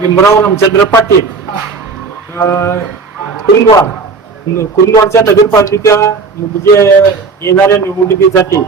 भीमराव रामचंद्र पाटील अं, कुंदवाडच्या नगरपालिका म्हणजे येणाऱ्या निवडणुकीसाठी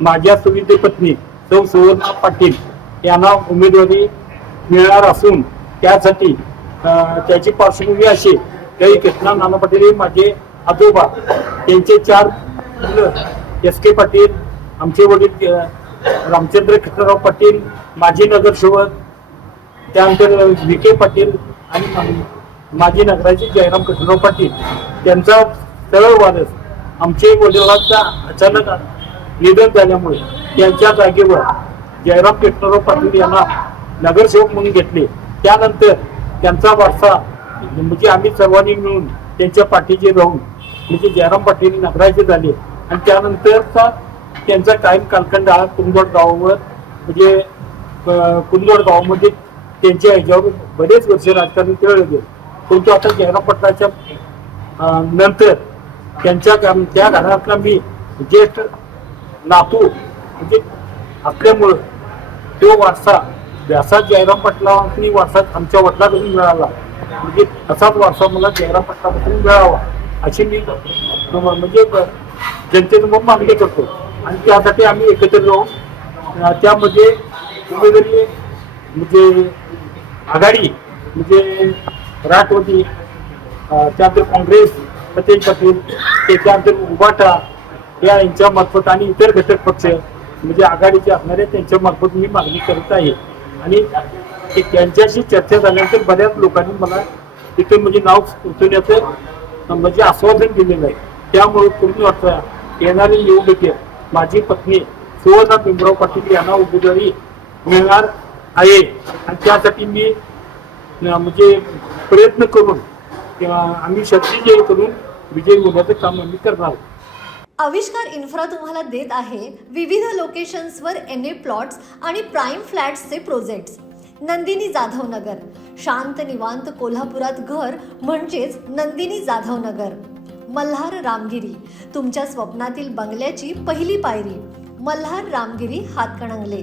माझ्या सुविधे पत्नी सौ सुवर्णा पाटील यांना उमेदवारी मिळणार असून त्यासाठी त्याची पार्श्वभूमी अशी काही कृष्णा नाना पाटील हे माझे आजोबा. त्यांचे चार मुलं एस के पाटील आमचे वडील रामचंद्र कृष्णराव पाटील माजी नगरसेवक त्यानंतर विखे पाटील आणि माजी नगराचे जयराम कृष्णराव पाटील त्यांचा सरळ वारस आमचे वडिलांचा अचानक निधन झाल्यामुळे त्यांच्या जागेवर जयराम कृष्णराव पाटील यांना नगरसेवक म्हणून घेतले. त्यानंतर त्यांचा वारसा म्हणजे आम्ही सर्वांनी मिळून त्यांच्या पाठीचे राहून म्हणजे जयराम पाटील नगराचे झाले. आणि त्यानंतरचा त्यांचा कायम कालखंड हा कुंदवड गावावर म्हणजे अं, गावामध्ये त्यांच्या ह्याच्यावर बरेच वर्ष राजकारण खेळले गेले परंतु आता जयराम नंतर त्यांच्या त्या घरातला मी ज्येष्ठ नातू म्हणजे असल्यामुळं तो वारसा व्यासा जयराम पाटलांनी वारसा आमच्या वडिलाकडून मिळाला. म्हणजे असाच वारसा मला जयराम पाटलापासून मिळावा अशी मी म्हणजे ब- जनतेसमोर मागणी करतो. आणि त्यासाठी आम्ही एकत्र जाऊन त्यामध्ये उमेदवारी म्हणजे आघाडी म्हणजे राष्ट्रवादी त्यानंतर काँग्रेस प्रत्येक पाटील त्याच्यानंतर उबाटा या यांच्या मार्फत आणि इतर घटक पक्ष म्हणजे आघाडीचे असणारे त्यांच्या मार्फत मी मागणी करत आहे. आणि त्यांच्याशी चर्चा झाल्यानंतर बऱ्याच लोकांनी मला तिथे म्हणजे नाव सुचवण्याचं म्हणजे आश्वासन दिलेलं आहे. त्यामुळे पूर्ण वाटतं येणारी निवडणुकीत माझी पत्नी सुवर्णा भीमराव पाटील यांना उमेदवारी मिळणार आहे. आणि त्यासाठी मी म्हणजे प्रयत्न करून किंवा आम्ही शक्तीजयी करून विजय होण्याचं काम आम्ही करणार आहोत. आविष्कार इन्फ्रा तुम्हाला देत आहे विविध लोकेशन्सवर एन ए प्लॉट्स आणि प्राईम फ्लॅट्सचे प्रोजेक्ट्स. नंदिनी जाधव नगर शांत निवांत कोल्हापुरात घर म्हणजेच नंदिनी जाधव नगर मल्हार रामगिरी. तुमच्या स्वप्नातील बंगल्याची पहिली पायरी. मल्हार रामगिरी हातकणंगले.